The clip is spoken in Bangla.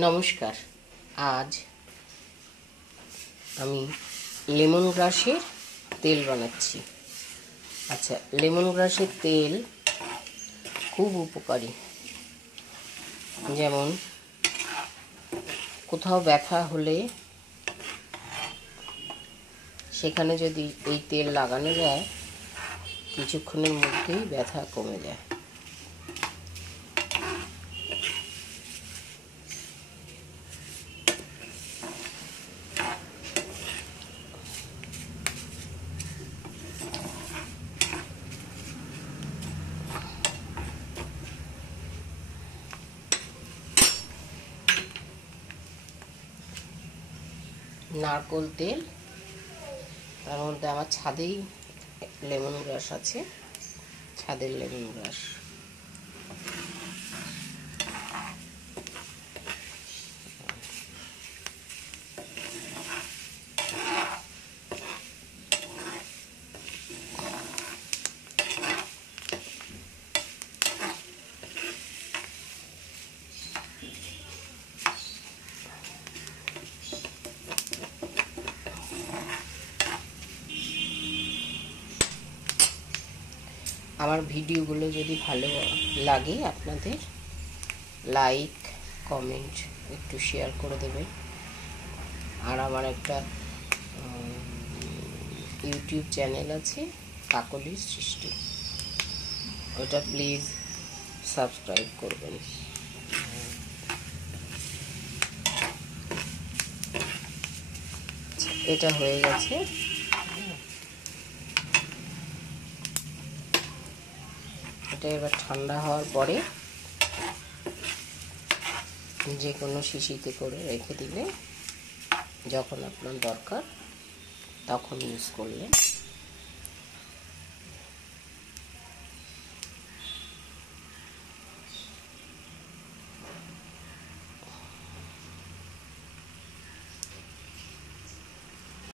নমস্কার। আজ আমি লেমন গ্রাসের তেল বানাচ্ছি। আচ্ছা, লেমন গ্রাসের তেল খুব উপকারী। যেমন কোথাও ব্যথা হলে সেখানে যদি এই তেল লাগানো যায়, কিছুক্ষণের মধ্যেই ব্যথা কমে যায়। নারকোল তেল, তার মধ্যে আমার ছাদেই লেমন গ্রাস আছে, ছাদের লেমন গ্রাস। আমার ভিডিওগুলো যদি ভালো লাগে আপনাদের, লাইক কমেন্ট একটু শেয়ার করে দেবেন। আর আমার একটা ইউটিউব চ্যানেল আছে, কাকলির সৃষ্টি, ওটা প্লিজ সাবস্ক্রাইব করবেন। এটা হয়ে গেছে। এটা এবার ঠান্ডা হওয়ার পরে যে কোনো শিশিতে করে রেখে দিলে যখন আপনার দরকার তখন ইউজ করলেন।